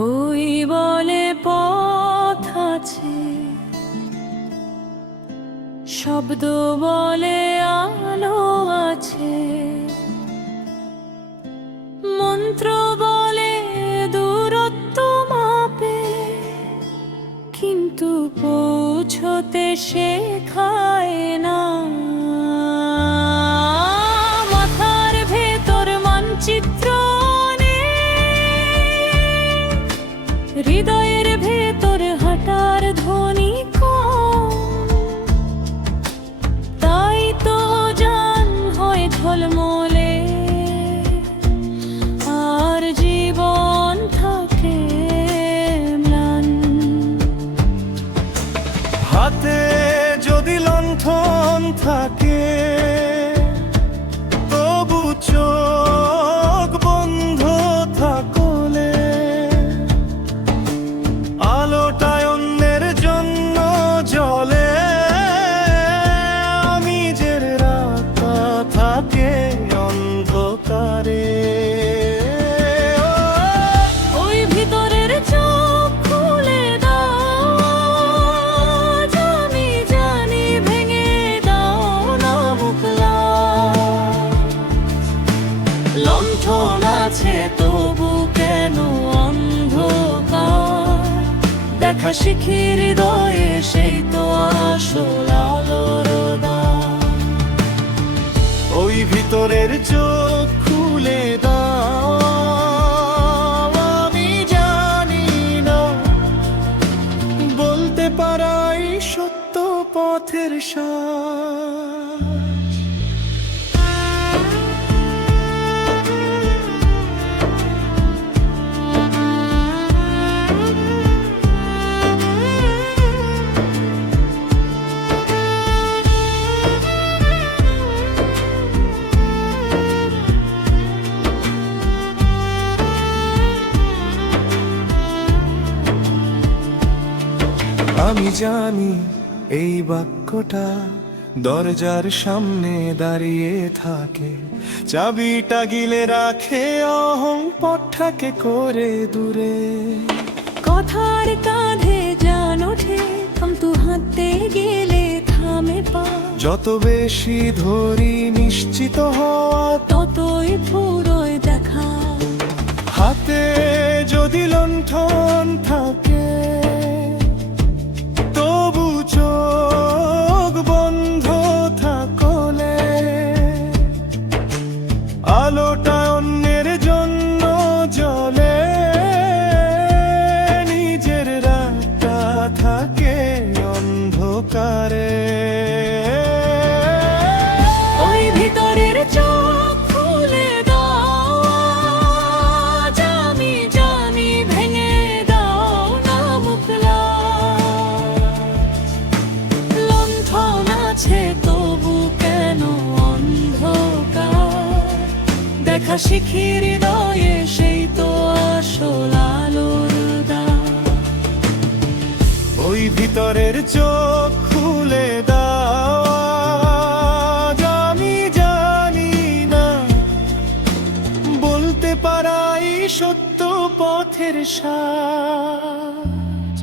বই বলে পথ আছে, শব্দ বলে আলো আছে, মন্ত্র বলে দূরত্ব মাপে, কিন্তু পৌঁছতে শেখায় না। মাথার ভেতর মানচিত্র নেই, হৃদয়ের ভেতর হাঁটার ধ্বনি কম, তাই তো জান হয় ঝলমলে আর জীবন থাকে ম্লান। হাতে যদি লণ্ঠন থাকে, তবু চোখ বন্ধ থাকলে আলোটায় অন্যের জন্য জ্বলে। নিজের রাস্তা থাকে অন্ধকারে। ওই ভিতরের চোখ খুলে দাও, আমি জানি ভেঙে দাও না মুখলা। লণ্ঠন আছে তবু কেন অন্ধকার, দেখা শিখি হৃদয়ে সেই তো আসল আলোর দ্বার। ওই ভিতরের চোখ খুলে দাও, আমি জানি না বলতে পারাই সত্য পথের সাজ। আমি জানি এই বাক্যটা দরজার সামনে দাঁড়িয়ে থাকে, চাবিটা গিলে রাখে অহংপটটাকে করে দূরে। কথার কাঁধে জান ওঠে, কিন্তু হাতে গেলে থামে পা। যত বেশি ধরি নিশ্চিত হওয়া, ততই ফুরোয় দেখা। হাতে যদি লণ্ঠন থাকে, তবু চোখ বন্ধ থাকলে আলোটা অন্যের জন্য জ্বলে। নিজের রাস্তা থাকে অন্ধকারে। ওই ভিতরের চোখ খুলে দাও, আমি জানি ভেঙে দাও না মুখলা। লণ্ঠন আছে তবু কেন অন্ধকার, দেখা শিখি হৃদয়ে সেই তো আসল আলোর দ্বার। ওই ভিতরের চোখ খুলে দাও, আমি জানি না বলতে পারাই সত্য পথের সাজ।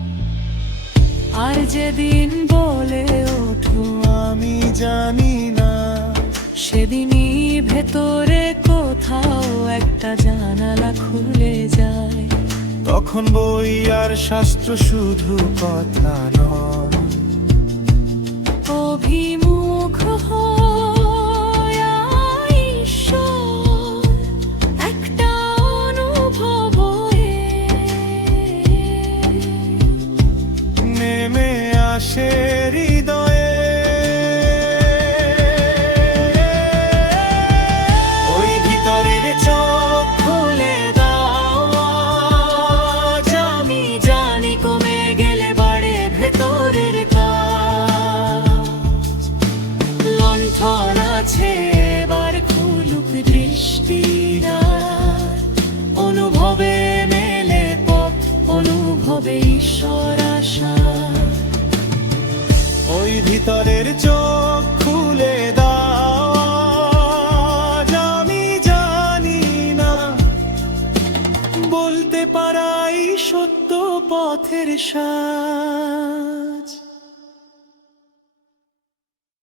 আর যেদিন বলে ওঠো আমি জানি না, সেদিনই ভেতরে কোথাও একটা জানালা খুলে যায়। তখন বই আর শাস্ত্র শুধু কথা নয়, অভিমুখ হয় ঈশ্বর, একটা অনুভব হয়ে নেমে আসে হৃদয়ে। ওই ভিতরের চোখ খুলে দাও, আমি জানি কমে গেলে বাড়ে ভেতরের কাজ। লণ্ঠন আছে এবার খুলুক দৃষ্টিদার, অনুভবে মেলে পথ, অনুভবে ঈশ্বর আশা। ওই ভিতরের চোখ খুলে দাও, আমি জানি না বলতে পারাই এই সত্য পথের সাজ।